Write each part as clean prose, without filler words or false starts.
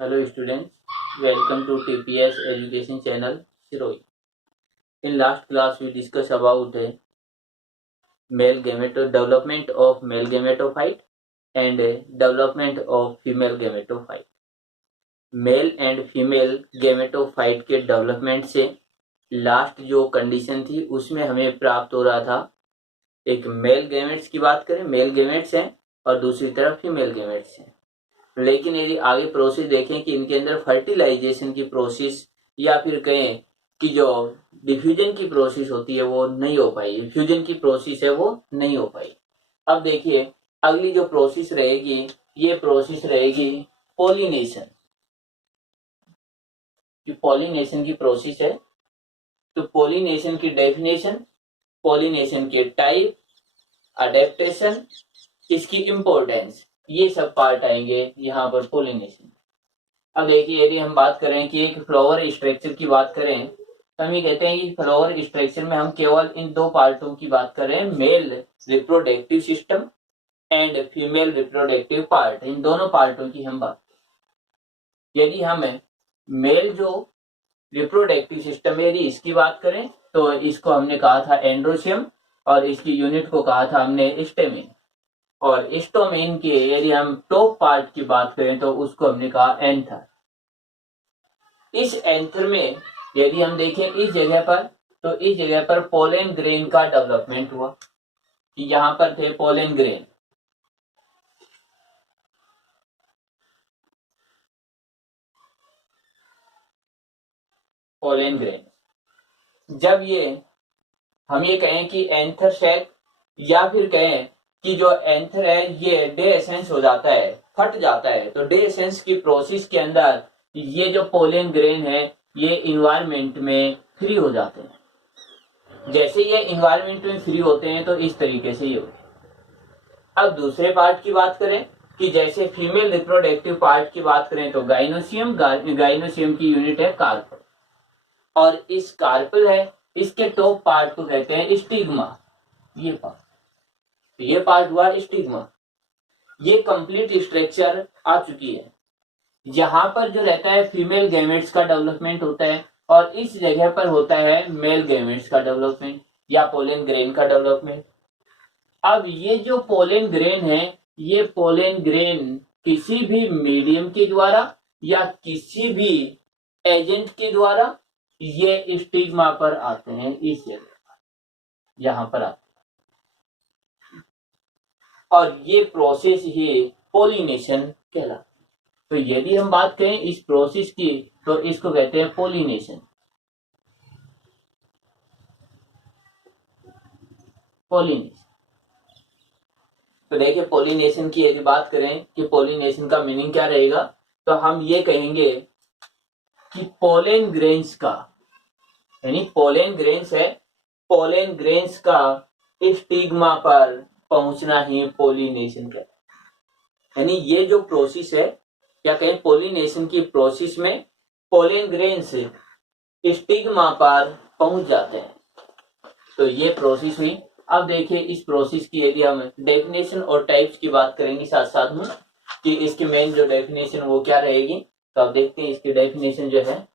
Hello students, welcome to TPS education channel Shiroi. In last class we discussed about development of male gametophyte and development of female gametophyte. Male and female gametophyte के development से last जो condition थी उसमें हमें प्राप्त हो रहा था एक मेल गेमेट्स की बात करें मेल गेमेट्स हैं और दूसरी तरफ फीमेल गेमेट्स हैं। लेकिन यदि आगे प्रोसेस देखें कि इनके अंदर फर्टिलाइजेशन की प्रोसेस या फिर कहें कि जो डिफ्यूजन की प्रोसेस होती है वो नहीं हो पाई, फ्यूजन की प्रोसेस है वो नहीं हो पाई। अब देखिए अगली जो प्रोसेस रहेगी ये प्रोसेस रहेगी पोलिनेशन। पोलिनेशन की प्रोसेस है तो पोलिनेशन की डेफिनेशन, पोलिनेशन के टाइप, अडेप्टेशन, इसकी इंपॉर्टेंस, ये सब पार्ट आएंगे यहाँ पर पोलिनेशन। अब देखिए यदि हम बात करें कि एक फ्लावर स्ट्रक्चर की बात करें तो हम ये कहते हैं कि फ्लावर स्ट्रक्चर में हम केवल इन दो पार्टों की बात करें, male reproductive system and female reproductive part, इन दोनों पार्टों की हम बात। यदि हम मेल जो रिप्रोडक्टिव सिस्टम यदि इसकी बात करें तो इसको हमने कहा था एंड्रोशियम और इसकी यूनिट को कहा था हमने स्टेमिन, और स्टोमेन के यदि हम टॉप पार्ट की बात करें तो उसको हमने कहा एंथर। इस एंथर में यदि हम देखें इस जगह पर तो इस जगह पर पोलन ग्रेन का डेवलपमेंट हुआ कि यहां पर थे पोलन ग्रेन। पोलन ग्रेन जब ये हम ये कहें कि एंथर सेक या फिर कहें कि जो एंथर है ये डेएसेंस हो जाता है, फट जाता है, तो डेएसेंस की प्रोसेस के अंदर ये जो पोलन ग्रेन है ये इन्वायरमेंट में फ्री हो जाते हैं। जैसे ये इन्वायरमेंट में फ्री होते हैं तो इस तरीके से ये होते हैं। अब दूसरे पार्ट की बात करें कि जैसे फीमेल रिप्रोडक्टिव पार्ट की बात करें तो गाइनोसियम, गाइनोसियम की यूनिट है कार्पल, और इस कार्पल है इसके टॉप पार्ट को कहते हैं स्टिग्मा। ये पार्ट, तो ये पार्ट हुआ स्टिग्मा। ये कंप्लीट स्ट्रक्चर आ चुकी है। यहां पर जो रहता है फीमेल गैमेट्स का डेवलपमेंट होता है और इस जगह पर होता है मेल गैमेट्स का डेवलपमेंट या पोलन ग्रेन का डेवलपमेंट। अब ये जो पोलन ग्रेन है ये पोलन ग्रेन किसी भी मीडियम के द्वारा या किसी भी एजेंट के द्वारा ये स्टिग्मा पर आते हैं, इस जगह पर यहां पर आते हैं, और ये प्रोसेस ही पोलिनेशन कहलाता है। तो यदि हम बात करें इस प्रोसेस की तो इसको कहते हैं पोलिनेशन। पोलिनेशन तो देखिए पोलिनेशन की यदि बात करें कि पोलिनेशन का मीनिंग क्या रहेगा तो हम ये कहेंगे कि पोलन ग्रेन्स का, यानी पोलन ग्रेन्स है, पोलन ग्रेन्स का स्टिग्मा पर पहुंचना ही पोलिनेशन कहते हैं। यानी ये जो प्रोसेस है या कहें पोलिनेशन की प्रोसेस में पोलन ग्रेन्स स्टिग्मा पर पहुंच जाते हैं, तो ये प्रोसेस हुई। अब देखिए इस प्रोसेस की यदि हम डेफिनेशन और टाइप्स की बात करेंगे साथ साथ में कि इसकी मेन जो डेफिनेशन वो क्या रहेगी, तो आप देखते हैं इसकी डेफिनेशन जो है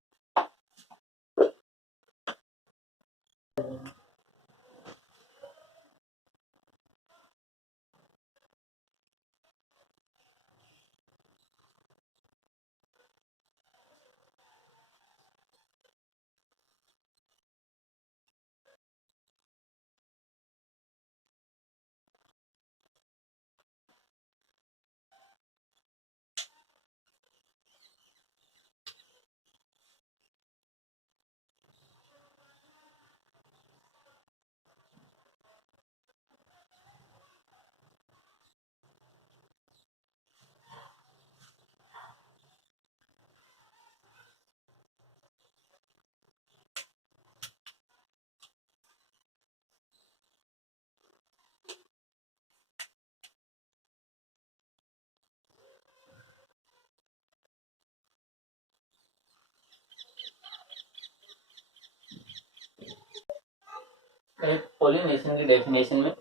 पोलिनेशन की डेफिनेशन में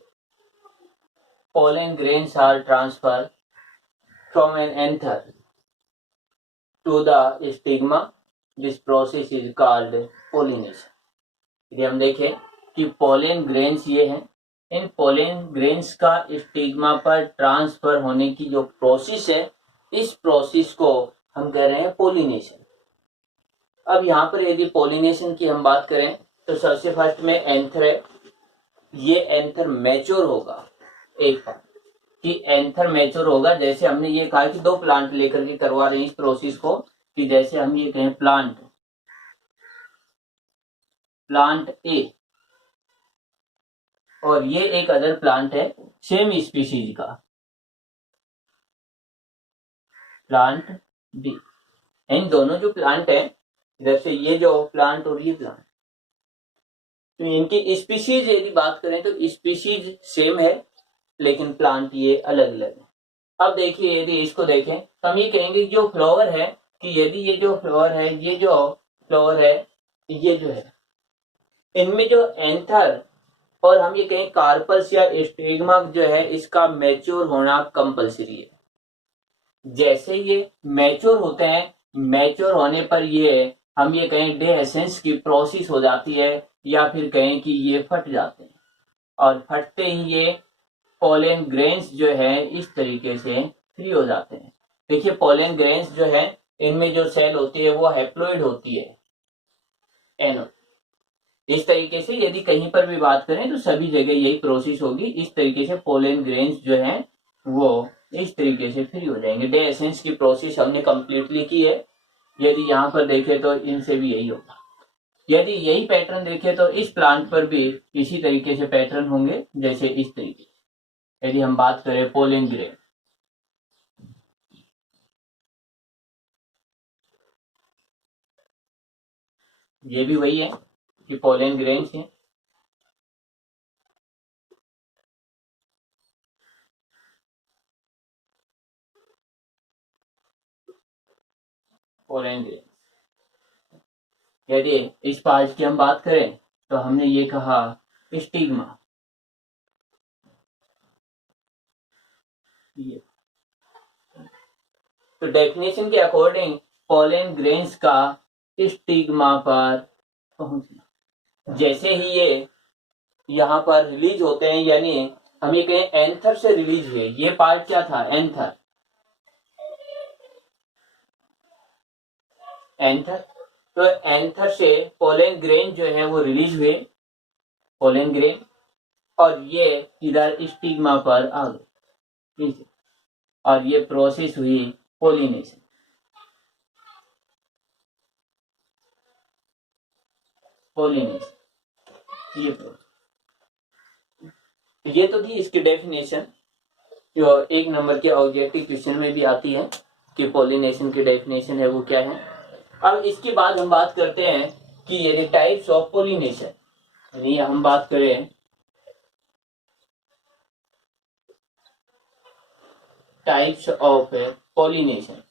pollen grains are transferred from an anther to the stigma. This process is called pollination. यदि हम देखें कि पोलन ग्रेन्स ये हैं, इन पोलन ग्रेन्स का स्टिग्मा पर ट्रांसफर होने की जो प्रोसेस है, इस प्रोसेस को हम कह रहे हैं पोलिनेशन। अब यहाँ पर यदि पोलिनेशन की हम बात करें तो सबसे फर्स्ट में एंथर है। ये एंथर मैच्योर होगा, एक बार कि एंथर मैच्योर होगा। जैसे हमने ये कहा कि दो प्लांट लेकर के करवा रहे हैं इस प्रोसेस को, कि जैसे हम ये कहें प्लांट ए और ये एक अदर प्लांट है सेम स्पीशीज का, प्लांट बी। इन दोनों जो प्लांट है, इधर से ये जो प्लांट और ये प्लांट, तो इनकी स्पीशीज यदि बात करें तो स्पीशीज सेम है लेकिन प्लांट ये अलग अलग है। अब देखिए यदि इसको देखें तो हम ये कहेंगे जो फ्लावर है, कि यदि ये जो फ्लावर है, ये जो फ्लावर है, ये जो है, इनमें जो एंथर और हम ये कहें कार्पस या स्टिग्मा जो है, इसका मैच्योर होना कंपलसरी है। जैसे ये मैच्योर होते हैं, मैच्योर होने पर ये हम ये कहें डेहेसेंस की प्रोसेस हो जाती है, या फिर कहें कि ये फट जाते हैं, और फटते ही ये पोलन ग्रेन्स जो है इस तरीके से फ्री हो जाते हैं। देखिए पोलन ग्रेन्स जो है, इनमें जो सेल होती है वो हैप्लोइड होती है, एनोड। इस तरीके से यदि कहीं पर भी बात करें तो सभी जगह यही प्रोसेस होगी। इस तरीके से पोलन ग्रेन्स जो है वो इस तरीके से फ्री हो जाएंगे। डेसेंस की प्रोसेस हमने कंप्लीटली की है। यदि यहाँ पर देखें तो इनसे भी यही होगा। यदि यही पैटर्न देखें तो इस प्लांट पर भी इसी तरीके से पैटर्न होंगे, जैसे इस तरीके से। यदि हम बात करें पोलन ग्रेन, ये भी वही है कि पोलन ग्रेन्स हैं। पोलन ग्रेन, यदि इस पार्ट की हम बात करें तो हमने ये कहा स्टिग्मा। तो डेफिनेशन के अकॉर्डिंग पोलन ग्रेन्स का स्टिग्मा पर पहुंचना, जैसे ही ये यहाँ पर रिलीज होते हैं, यानी हम ये कहें एंथर से रिलीज हुए। ये पार्ट क्या था? एंथर। एंथर, तो एंथर से पोलन ग्रेन जो है वो रिलीज हुए, पोलन ग्रेन, और ये इधर स्टिग्मा पर आ गए, और ये प्रोसेस हुई पोलिनेशन। पोलिनेशन ये प्रोसेस, ये तो थी इसकी डेफिनेशन, जो एक नंबर के ऑब्जेक्टिव क्वेश्चन में भी आती है कि पोलिनेशन की डेफिनेशन है वो क्या है। अब इसके बाद हम बात करते हैं कि यदि टाइप्स ऑफ पोलिनेशन, यानी हम बात करें टाइप्स ऑफ पोलिनेशन।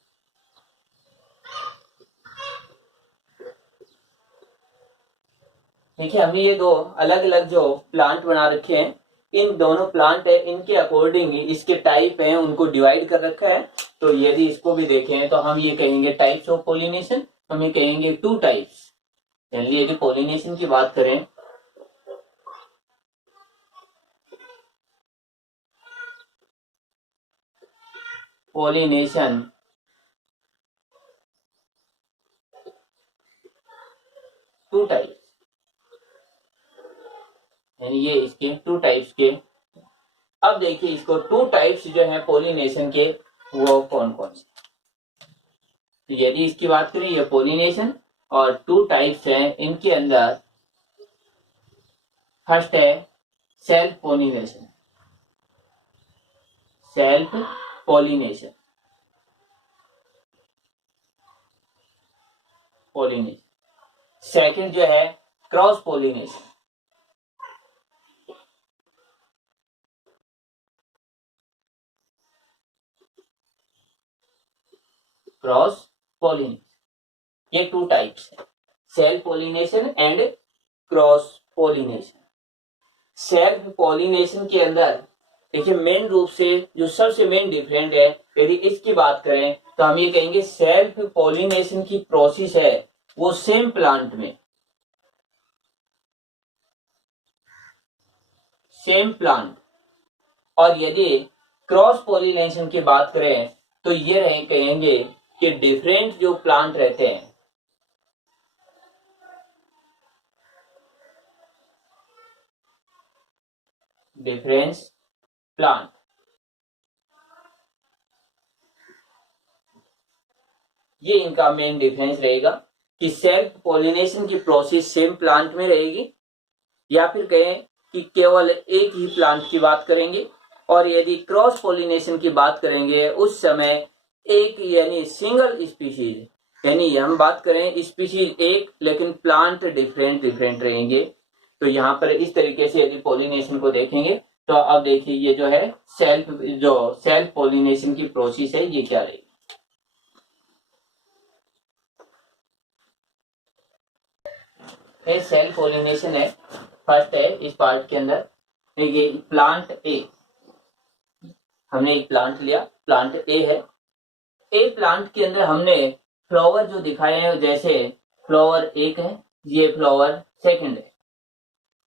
देखिए हमने ये दो अलग अलग जो प्लांट बना रखे हैं, इन दोनों प्लांट है, इनके अकॉर्डिंग इसके टाइप हैं, उनको डिवाइड कर रखा है। तो यदि इसको भी देखें तो हम ये कहेंगे टाइप्स ऑफ पोलिनेशन, हम ये कहेंगे टू टाइप्स। यानी यदि पोलिनेशन की बात करें पोलिनेशन टू टाइप्स, यानी ये इसके टू टाइप्स के। अब देखिए इसको टू टाइप्स जो है पोलिनेशन के वो कौन कौन से। तो यदि इसकी बात करें ये पोलिनेशन और टू टाइप्स हैं, इनके अंदर फर्स्ट है self pollination. Self pollination, pollination. Second जो है क्रॉस पोलिनेशन। क्रॉस पोलिनेशन, ये टू टाइप्स है, self pollination and cross pollination. Self pollination के अंदर देखिए मेन रूप से जो सबसे मेन डिफरेंट है, यदि इसकी बात करें तो हम ये कहेंगे सेल्फ पॉलिनेशन की प्रोसेस है वो सेम प्लांट में, सेम प्लांट। और यदि क्रॉस पॉलिनेशन की बात करें तो ये कहेंगे कि डिफरेंट जो प्लांट रहते हैं, डिफरेंस प्लांट, ये इनका मेन डिफरेंस रहेगा कि सेल्फ पॉलिनेशन की प्रोसेस सेम प्लांट में रहेगी, या फिर कहें कि केवल एक ही प्लांट की बात करेंगे। और यदि क्रॉस पॉलिनेशन की बात करेंगे उस समय एक यानी सिंगल स्पीशीज, यानी हम बात करें स्पीशीज एक लेकिन प्लांट डिफरेंट डिफरेंट रहेंगे। तो यहाँ पर इस तरीके से यदि पॉलिनेशन को देखेंगे तो अब देखिए ये जो है सेल्फ पॉलिनेशन की प्रोसेस है ये क्या रहेगी। सेल्फ पॉलिनेशन है, फर्स्ट है इस पार्ट के अंदर। देखिए प्लांट ए, हमने एक प्लांट लिया, प्लांट ए है। ए प्लांट के अंदर हमने फ्लावर जो दिखाए हैं, जैसे फ्लावर एक है, ये फ्लावर सेकंड है।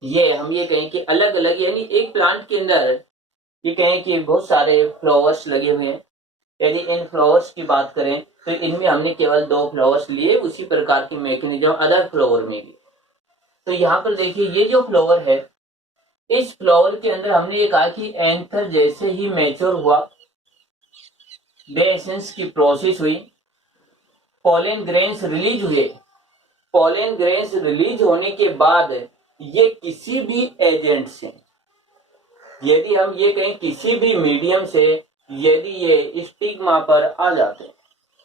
ये हम ये कहें कि अलग अलग, यानी एक प्लांट के अंदर ये कहें कि बहुत सारे फ्लावर्स लगे हुए हैं। यदि इन फ्लावर्स की बात करें तो इनमें हमने केवल 2 फ्लावर्स लिए, उसी प्रकार की मैकेनिज्म अदर फ्लावर में भी। तो यहाँ पर देखिए ये जो फ्लावर है, इस फ्लावर के अंदर हमने ये कहा कि एंथर जैसे ही मैच्योर हुआ, डेसेंस की प्रोसेस हुई, पोलन ग्रेन्स रिलीज हुए। पोलन ग्रेन्स रिलीज होने के बाद ये किसी भी एजेंट से, यदि हम ये कहें किसी भी मीडियम से, यदि ये स्टिग्मा पर आ जाते हैं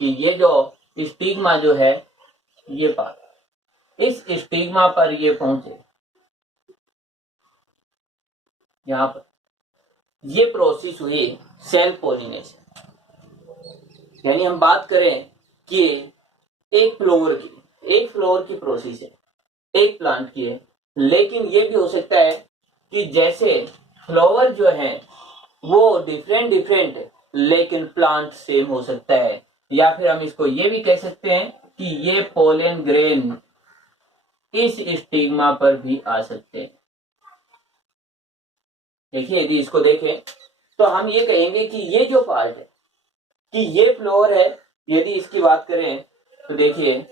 कि ये जो स्टिग्मा जो है ये पार्ट, इस स्टिग्मा पर ये पहुंचे, यहां पर ये प्रोसेस हुई सेल्फ पॉलिनेशन। यानी हम बात करें कि एक फ्लावर की प्रोसेस है, एक प्लांट की है, लेकिन ये भी हो सकता है कि जैसे फ्लावर जो है वो डिफरेंट डिफरेंट लेकिन प्लांट सेम हो सकता है। या फिर हम इसको ये भी कह सकते हैं कि ये पोलन ग्रेन इस स्टिग्मा पर भी आ सकते हैं। देखिए यदि इसको देखें तो हम ये कहेंगे कि ये जो पार्ट है कि ये फ्लावर है, यदि इसकी बात करें तो देखिए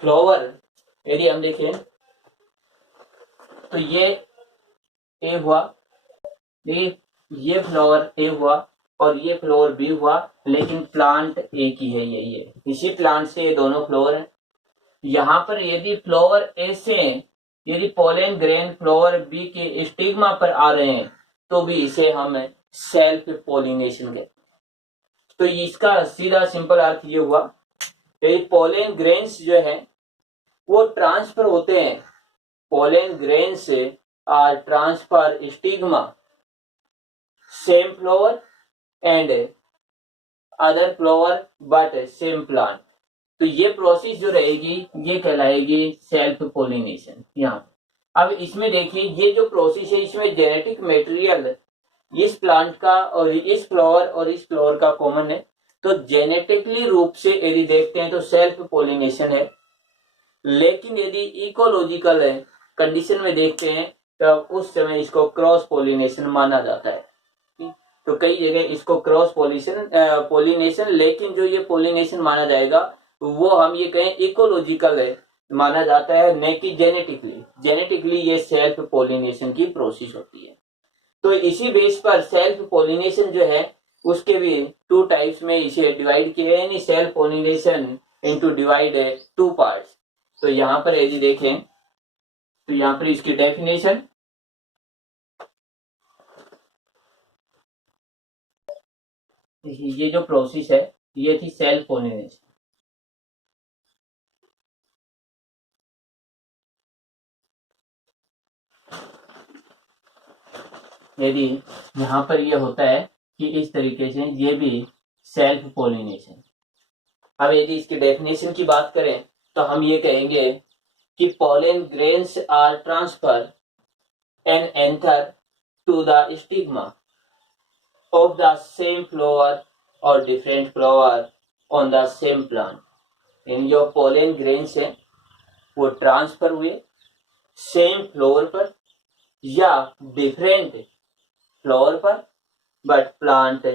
फ्लावर यदि हम देखें तो ये ए हुआ, ये फ्लावर ए हुआ और ये फ्लावर बी हुआ, लेकिन प्लांट एक ही है, ये इसी प्लांट से ये दोनों फ्लावर हैं। यहाँ पर यदि फ्लावर ए से यदि पोलन ग्रेन फ्लावर बी के स्टिग्मा पर आ रहे हैं तो भी इसे हम सेल्फ पॉलिनेशन कहते हैं। तो इसका सीधा सिंपल अर्थ ये हुआ, यदि पोलन ग्रेन्स जो है वो ट्रांसफर होते हैं, pollen grains are transfer stigma same flower and other flower but same plant. तो ये प्रोसेस जो रहेगी ये कहलाएगी सेल्फ पॉलिनेशन। यहाँ अब इसमें देखिए ये जो प्रोसेस है इसमें जेनेटिक मटेरियल इस प्लांट का और इस फ्लावर का कॉमन है। तो जेनेटिकली रूप से यदि देखते हैं तो सेल्फ पॉलिनेशन है, लेकिन यदि इकोलॉजिकल कंडीशन में देखते हैं तो उस समय इसको क्रॉस पॉलिनेशन माना जाता है। तो कई जगह इसको क्रॉस पॉलिनेशन, लेकिन जो ये पॉलिनेशन माना जाएगा वो हम ये कहें इकोलॉजिकल माना जाता है, न कि जेनेटिकली ये सेल्फ पॉलिनेशन की प्रोसेस होती है। तो इसी बेस पर सेल्फ पॉलिनेशन जो है उसके भी 2 टाइप्स में इसे डिवाइड किया है, यानी self pollination into divide 2 parts. तो यहाँ पर यदि देखें तो यहाँ पर इसकी डेफिनेशन, ये जो प्रोसेस है ये थी सेल्फ पॉलिनेशन। यदि यहाँ पर ये होता है कि इस तरीके से ये भी सेल्फ पॉलिनेशन, अब यदि इसकी डेफिनेशन की बात करें तो हम ये कहेंगे कि pollen grains are transfer an anther to the stigma of the same flower or different flower on the same plant. इन जो पोलन ग्रेन्स है वो ट्रांसफर हुए सेम फ्लोवर पर या डिफरेंट फ्लोवर पर, बट प्लांट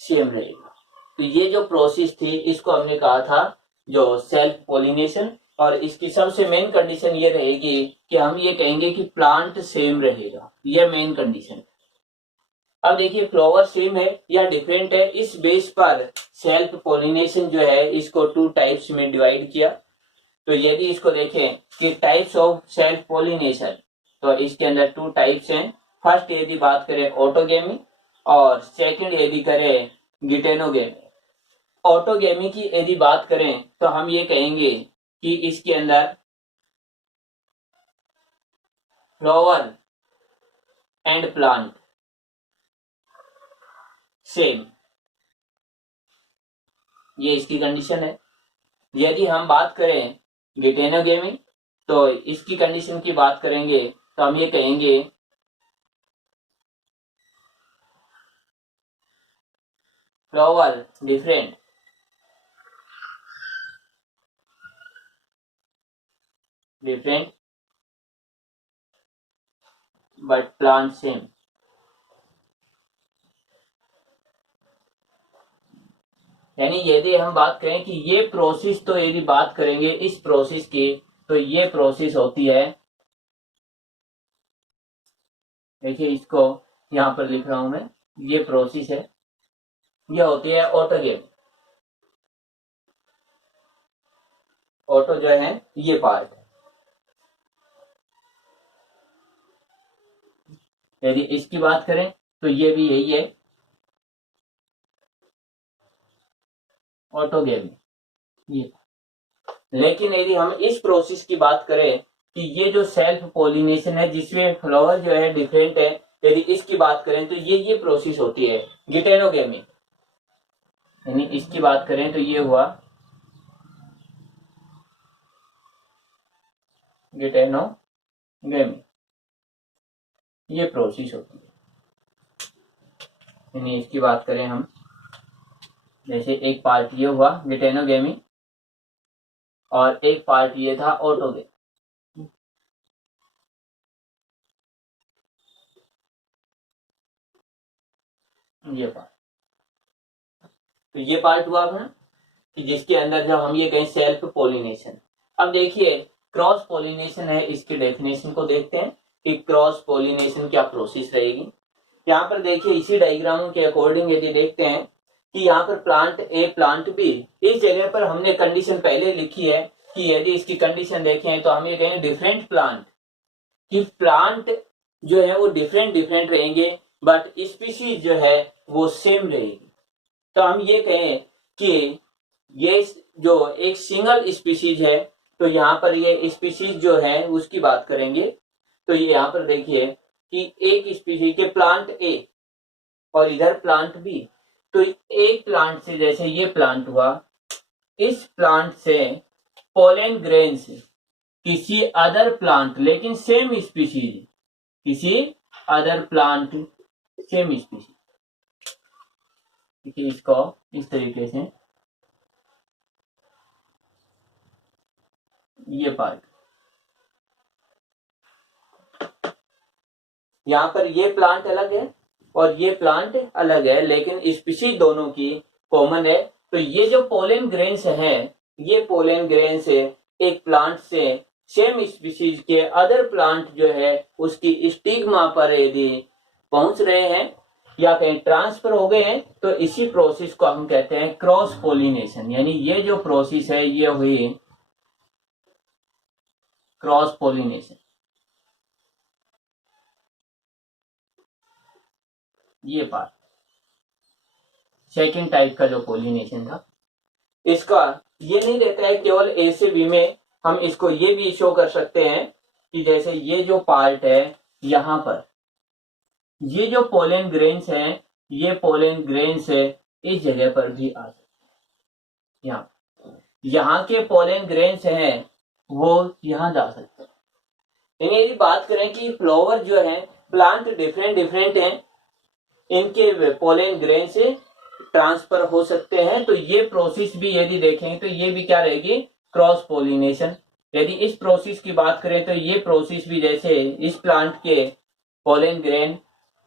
सेम रहेगा। तो ये जो प्रोसेस थी इसको हमने कहा था जो सेल्फ पोलिनेशन, और इसकी सबसे मेन कंडीशन ये रहेगी कि हम ये कहेंगे कि प्लांट सेम रहेगा, ये मेन कंडीशन। अब देखिए फ्लावर सेम है या डिफरेंट है, इस बेस पर सेल्फ पोलिनेशन जो है इसको 2 टाइप्स में डिवाइड किया। तो यदि इसको देखें कि टाइप्स ऑफ सेल्फ पोलिनेशन, तो इसके अंदर 2 टाइप्स हैं। फर्स्ट यदि बात करें ऑटोगेमी, और सेकंड यदि करें गिटेनोगेमी। ऑटोगेमी की यदि बात करें तो हम ये कहेंगे कि इसके अंदर फ्लावर एंड प्लांट सेम, ये इसकी कंडीशन है। यदि हम बात करें गिटेनोगेमी, तो इसकी कंडीशन की बात करेंगे तो हम ये कहेंगे flower different but plant same. यानी यदि हम बात करें कि ये प्रोसेस, तो यदि बात करेंगे इस प्रोसेस की, तो ये प्रोसेस होती है, देखिए इसको यहां पर लिख रहा हूं मैं, ये प्रोसेस है, ये होती है ऑटोगेमी। ऑटो जो है ये पार्ट है। यदि इसकी बात करें तो ये भी यही है, ऑटोगेमी ये। लेकिन यदि हम इस प्रोसेस की बात करें कि ये जो सेल्फ पोलिनेशन है जिसमें फ्लावर जो है डिफरेंट है, यदि इसकी बात करें तो ये प्रोसेस होती है गिटेनोगेमी। यानी इसकी बात करें तो ये हुआ गिटेनोगेमी, ये प्रोसेस होती है। यानी इसकी बात करें हम, जैसे एक पार्ट ये हुआ गिटेनोगेमी और एक पार्ट ये था ऑटोगेमी। ये पार्ट, तो ये पार्ट हुआ अपना कि जिसके अंदर जब हम ये कहें सेल्फ पोलिनेशन। अब देखिए क्रॉस पोलिनेशन है, इसके डेफिनेशन को देखते हैं कि क्रॉस पोलिनेशन क्या प्रोसेस रहेगी। यहाँ पर देखिए इसी डायग्राम के अकॉर्डिंग यदि देखते हैं कि यहाँ पर प्लांट ए प्लांट बी, इस जगह पर हमने कंडीशन पहले लिखी है कि यदि इसकी कंडीशन देखें तो हम ये कहेंगे डिफरेंट प्लांट, कि प्लांट जो है वो डिफरेंट रहेंगे बट स्पीशीज जो है वो सेम रहेगी। तो हम ये कहें कि ये जो एक सिंगल स्पीशीज है, तो यहाँ पर ये स्पीशीज जो है उसकी बात करेंगे। तो ये यहाँ पर देखिए कि एक स्पीशीज के प्लांट ए और इधर प्लांट बी, तो एक प्लांट से जैसे ये प्लांट हुआ, इस प्लांट से पोलन ग्रेन्स किसी अदर प्लांट लेकिन सेम स्पीशीज, किसी अदर प्लांट सेम स्पीशीज, देखिए इसको इस तरीके से ये पार्ट, यहां पर ये प्लांट अलग है और ये प्लांट अलग है, लेकिन स्पीशीज दोनों की कॉमन है। तो ये जो पोलन ग्रेन्स है, ये पोलन ग्रेन्स एक प्लांट से सेम स्पीशीज के अदर प्लांट जो है उसकी स्टिग्मा पर यदि पहुंच रहे हैं या कहीं ट्रांसफर हो गए हैं, तो इसी प्रोसेस को हम कहते हैं क्रॉस पोलिनेशन। यानी ये जो प्रोसेस है ये हुई क्रॉस पोलिनेशन। ये पार्ट सेकंड टाइप का जो पोलिनेशन था, इसका ये नहीं रहता है केवल ए से बी में, हम इसको ये भी शो कर सकते हैं कि जैसे ये जो पार्ट है यहां पर ये जो पोलन ग्रेन्स हैं, ये पोलन ग्रेन्स है इस जगह पर भी आ सकते हैं यहाँ। यहाँ के पोलन ग्रेन्स हैं वो यहाँ जा सकते हैं। यानी यदि बात करें कि फ्लावर जो है प्लांट डिफरेंट डिफरेंट हैं, इनके पोलन ग्रेन से ट्रांसफर हो सकते हैं, तो ये प्रोसेस भी यदि देखेंगे तो ये भी क्या रहेगी, क्रॉस पोलिनेशन। यदि इस प्रोसेस की बात करें तो ये प्रोसेस भी जैसे इस प्लांट के पोलन ग्रेन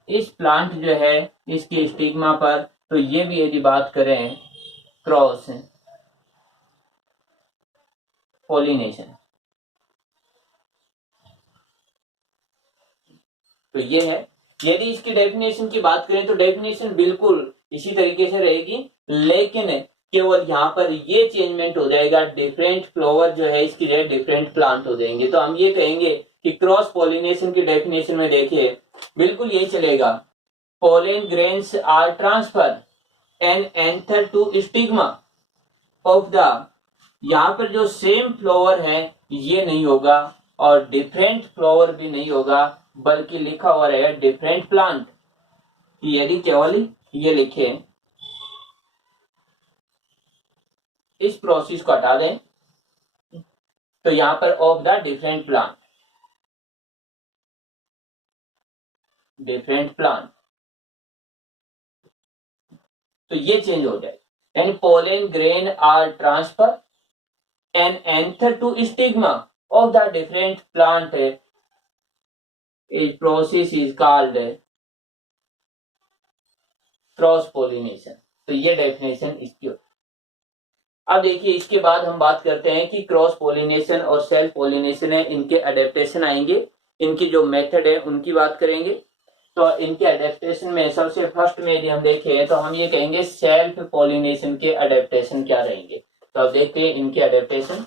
इस प्लांट जो है इसकी स्टिग्मा पर, तो ये भी यदि बात करें क्रॉस पोलिनेशन, तो ये है। यदि इसकी डेफिनेशन की बात करें तो डेफिनेशन बिल्कुल इसी तरीके से रहेगी, लेकिन केवल यहाँ पर ये चेंजमेंट हो जाएगा, डिफरेंट फ्लावर जो है इसकी जगह डिफरेंट प्लांट हो जाएंगे। तो हम ये कहेंगे कि क्रॉस पोलिनेशन की डेफिनेशन में देखिए बिल्कुल यही चलेगा, pollen grains are transfer an anther to stigma of the, यहाँ पर जो सेम फ्लावर है ये नहीं होगा और डिफरेंट फ्लावर भी नहीं होगा, बल्कि लिखा हुआ रहेगा डिफरेंट प्लांट। यदि केवल ये लिखे, इस प्रोसेस को हटा दें तो यहां पर of the different plant, different plant, तो ये चेंज हो जाए। यानी pollen grain are transfer an anther to stigma of the different plant, process is called cross pollination. तो ये डेफिनेशन इसकी होती है। अब देखिए इसके बाद हम बात करते हैं कि क्रॉस पोलिनेशन और सेल्फ पोलिनेशन है, इनके अडेप्टेशन आएंगे, इनकी जो मेथड है उनकी बात करेंगे। तो इनके अडेप्टेशन में सबसे फर्स्ट में यदि हम देखें तो हम ये कहेंगे सेल्फ पोलिनेशन के अडेप्टेशन क्या रहेंगे। तो अब देखते हैं इनके अडेप्टेशन।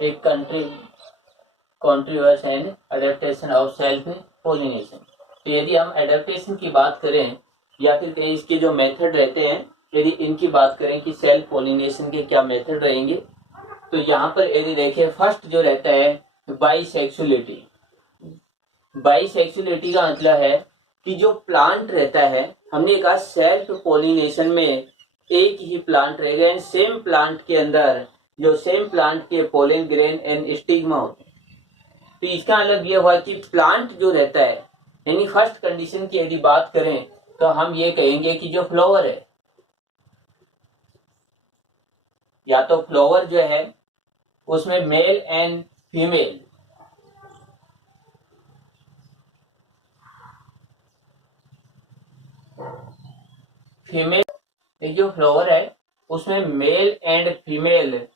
एक contrivances and adaptation of self pollination. तो यदि हम अडेप्टेशन की बात करें या फिर कहीं इसके जो मेथड रहते हैं, यदि इनकी बात करें कि सेल्फ पोलिनेशन के क्या मेथड रहेंगे, तो यहाँ पर यदि देखें फर्स्ट जो रहता है बाइसेक्सुअलिटी। बाइसेक्सुअलिटी का मतलब है कि जो प्लांट रहता है, हमने कहा सेल्फ पोलिनेशन में एक ही प्लांट रहेगा एंड सेम प्लांट के अंदर जो सेम प्लांट के पोलन ग्रेन एंड स्टिग्मा होते हैं। तो इसका मतलब यह हुआ कि प्लांट जो रहता है, यानी फर्स्ट कंडीशन की यदि बात करें तो हम ये कहेंगे कि जो फ्लावर है, या तो फ्लावर जो है उसमें मेल एंड फीमेल, फीमेल जो फ्लावर है उसमें मेल एंड फीमेल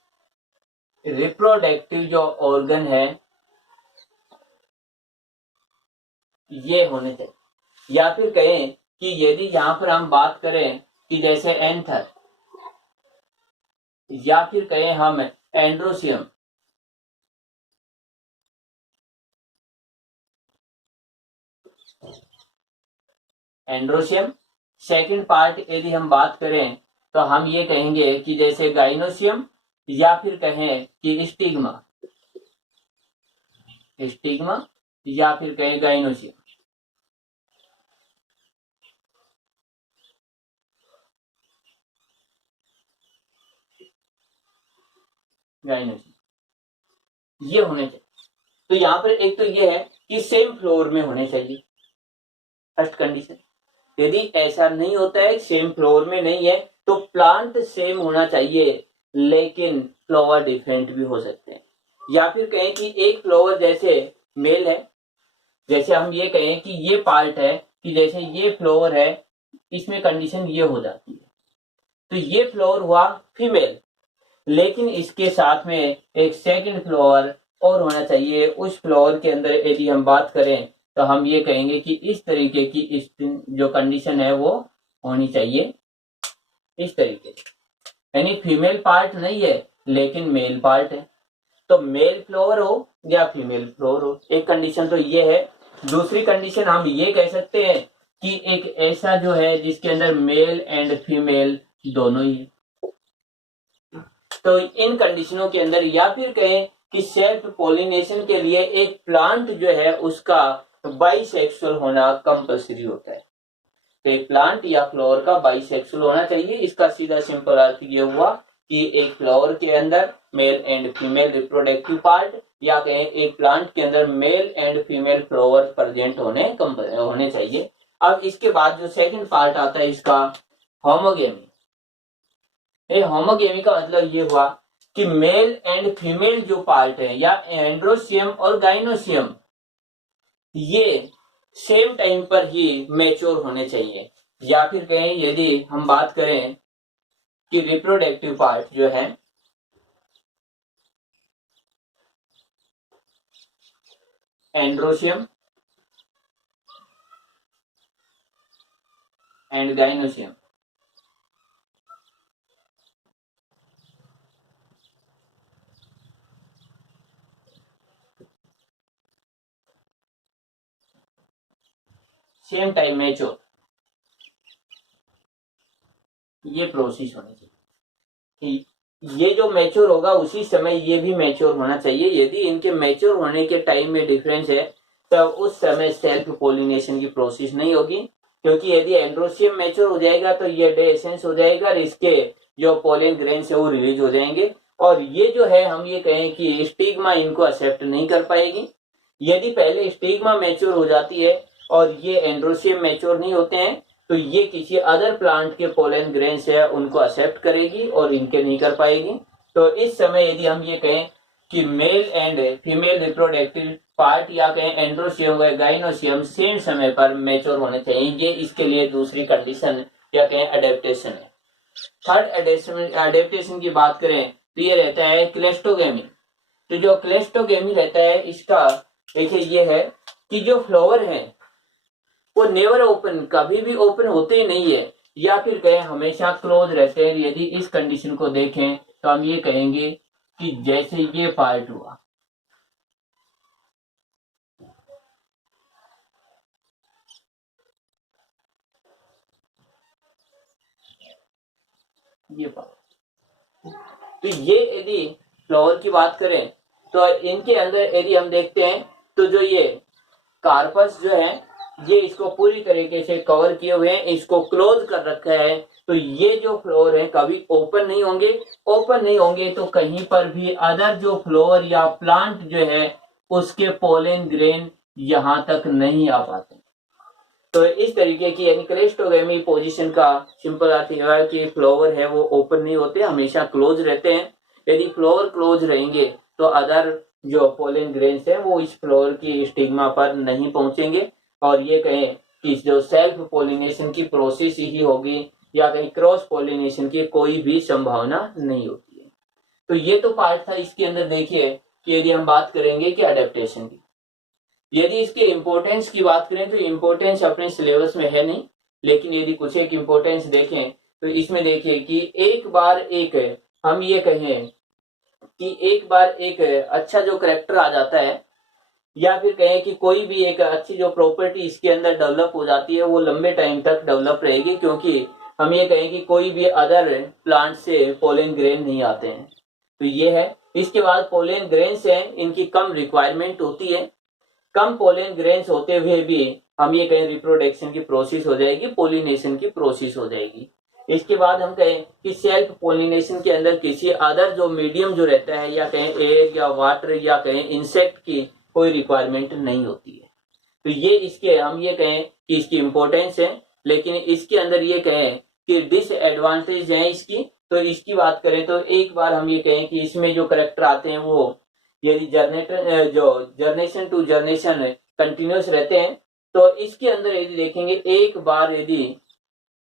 रिप्रोडक्टिव जो ऑर्गन है ये होने चाहिए। या फिर कहें कि यदि यहां पर हम बात करें कि जैसे एंथर, या फिर कहें हम एंड्रोसियम, एंड्रोसियम सेकंड पार्ट यदि हम बात करें तो हम ये कहेंगे कि जैसे गाइनोसियम, या फिर कहें कि स्टिग्मा, स्टिग्मा या फिर कहें गाइनोसियम। गाइनोसियम ये होने चाहिए। तो यहाँ पर एक तो ये है कि सेम फ्लोर में होने चाहिए, फर्स्ट कंडीशन। यदि ऐसा नहीं होता है, सेम फ्लोर में नहीं है, तो प्लांट सेम होना चाहिए लेकिन फ्लावर डिफरेंट भी हो सकते हैं। या फिर कहें कि एक फ्लावर जैसे मेल है, जैसे हम ये कहें कि ये पार्ट है कि जैसे ये फ्लावर है, इसमें कंडीशन ये हो जाती है, तो ये फ्लावर हुआ फीमेल, लेकिन इसके साथ में एक सेकंड फ्लावर और होना चाहिए। उस फ्लावर के अंदर यदि हम बात करें तो हम ये कहेंगे कि इस तरीके की इस जो कंडीशन है वो होनी चाहिए इस तरीके से, यानी फीमेल पार्ट नहीं है लेकिन मेल पार्ट है। तो मेल फ्लावर हो या फीमेल फ्लावर हो, एक कंडीशन तो ये है। दूसरी कंडीशन हम ये कह सकते हैं कि एक ऐसा जो है जिसके अंदर मेल एंड फीमेल दोनों ही है। तो इन कंडीशनों के अंदर, या फिर कहें कि सेल्फ पोलिनेशन के लिए एक प्लांट जो है उसका बाइसेक्सुअल होना कंपल्सरी होता है। तो एक प्लांट या फ्लावर का बाइसेक्सुअल होना चाहिए। इसका सीधा सिंपल अर्थ ये हुआ कि एक फ्लावर के अंदर male and female reproductive part, या कहें एक प्लांट के अंदर male and female flower present होने चाहिए। अब इसके बाद जो सेकंड पार्ट आता है इसका होमोगेमी। होमोगेमी का मतलब ये हुआ कि मेल एंड फीमेल जो पार्ट है या एंड्रोसियम और गाइनोसियम ये सेम टाइम पर ही मैच्योर होने चाहिए। या फिर कहें यदि हम बात करें कि रिप्रोडक्टिव पार्ट जो है androecium and gynoecium, same time mature, ये प्रोसेस होनी चाहिए। ये जो मैच्योर होगा उसी समय ये भी मैच्योर होना चाहिए। यदि इनके मैच्योर होने के टाइम में डिफरेंस है तब उस समय सेल्फ पोलिनेशन की प्रोसेस नहीं होगी, क्योंकि यदि एंड्रोसियम मैच्योर हो जाएगा तो ये डेसेंस हो जाएगा और इसके जो पोलन ग्रेन्स है वो रिलीज हो जाएंगे, और ये जो है हम ये कहें कि स्टिग्मा इनको एक्सेप्ट नहीं कर पाएगी। यदि पहले स्टिग्मा मैच्योर हो जाती है और ये एंड्रोसियम मैच्योर नहीं होते हैं तो ये किसी अदर प्लांट के पोलन ग्रेन्स है उनको एक्सेप्ट करेगी और इनके नहीं कर पाएगी। तो इस समय यदि हम ये कहें कि male and female reproductive part या कहें एंड्रोसियम व गाइनोसियम सेम समय पर मैच्योर होने चाहिए, ये इसके लिए दूसरी कंडीशन या कहें अडेप्टेशन है। थर्ड अडेप्टेशन की बात करें तो ये रहता है क्लेस्टोगेमी। तो जो क्लेस्टोगेमी रहता है इसका देखिए ये है कि जो फ्लावर है वो नेवर ओपन, कभी भी ओपन होते ही नहीं है, या फिर कहें हमेशा क्लोज रहते हैं। यदि इस कंडीशन को देखें तो हम ये कहेंगे कि जैसे ये पार्ट हुआ, ये पार्ट, तो ये यदि फ्लावर की बात करें तो इनके अंदर यदि हम देखते हैं तो जो ये कार्पस जो है ये इसको पूरी तरीके से कवर किए हुए हैं, इसको क्लोज कर रखा है। तो ये जो फ्लोर है कभी ओपन नहीं होंगे। ओपन नहीं होंगे तो कहीं पर भी अदर जो फ्लोर या प्लांट जो है उसके पोलन ग्रेन यहां तक नहीं आ पाते। तो इस तरीके की यानी क्लेस्टोगेमी पोजीशन का सिंपल अर्थ यह है कि फ्लावर है वो ओपन नहीं होते, हमेशा क्लोज रहते हैं। यदि फ्लावर क्लोज रहेंगे तो अदर जो पोलन ग्रेन्स है वो इस फ्लावर की स्टिग्मा पर नहीं पहुंचेंगे, और ये कहें कि जो सेल्फ पोलिनेशन की प्रोसेस ही होगी या कहीं क्रॉस पोलिनेशन की कोई भी संभावना नहीं होती है। तो ये तो पार्ट था। इसके अंदर देखिए कि यदि हम बात करेंगे कि अडेप्टेशन की, यदि इसके इंपॉर्टेंस की बात करें तो इंपॉर्टेंस अपने सिलेबस में है नहीं, लेकिन यदि कुछ एक इंपॉर्टेंस देखें तो इसमें देखिए कि एक बार एक हम ये कहें कि एक बार एक अच्छा जो करेक्टर आ जाता है, या फिर कहें कि कोई भी एक अच्छी जो प्रॉपर्टी इसके अंदर डेवलप हो जाती है वो लंबे टाइम तक डेवलप रहेगी, क्योंकि हम ये कहें कि कोई भी अदर प्लांट से पोलन ग्रेन नहीं आते हैं। तो ये है। इसके बाद पोलन ग्रेन्स हैं इनकी कम रिक्वायरमेंट होती है। कम पोलन ग्रेन्स होते हुए भी हम ये कहें रिप्रोडक्शन की प्रोसेस हो जाएगी, पोलिनेशन की प्रोसेस हो जाएगी। इसके बाद हम कहें कि सेल्फ पोलिनेशन के अंदर किसी अदर जो मीडियम जो रहता है या कहें एयर या वाटर या कहें इंसेक्ट की कोई रिक्वायरमेंट नहीं होती है। तो ये इसके हम ये कहें कि इसकी इंपॉर्टेंस है, लेकिन इसके अंदर ये कहें कि डिसएडवांटेज है इसकी। तो इसकी बात करें तो एक बार हम ये कहें कि इसमें जो करेक्टर आते हैं वो यदि जर्नेशन टू जर्नेशन कंटिन्यूस रहते हैं, तो इसके अंदर यदि देखेंगे एक बार यदि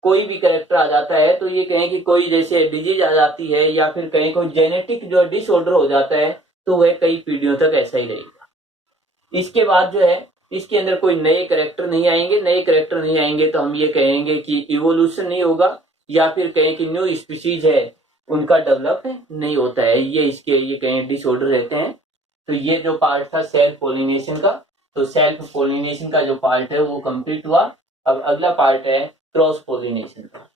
कोई भी करेक्टर आ जाता है तो ये कहें कि कोई जैसे डिजीज आ जाती है या फिर कहें कोई जेनेटिक जो डिसऑर्डर हो जाता है तो वह कई पीढ़ियों तक ऐसा ही रहेगा। इसके बाद जो है इसके अंदर कोई नए करेक्टर नहीं आएंगे। नए करेक्टर नहीं आएंगे तो हम ये कहेंगे कि इवोल्यूशन नहीं होगा, या फिर कहें कि न्यू स्पीशीज है उनका डेवलप नहीं होता है। ये इसके ये कहें डिसऑर्डर रहते हैं। तो ये जो पार्ट था सेल्फ पोलिनेशन का, तो सेल्फ पोलिनेशन का जो पार्ट है वो कंप्लीट हुआ। अब अगला पार्ट है क्रॉस पोलिनेशन का।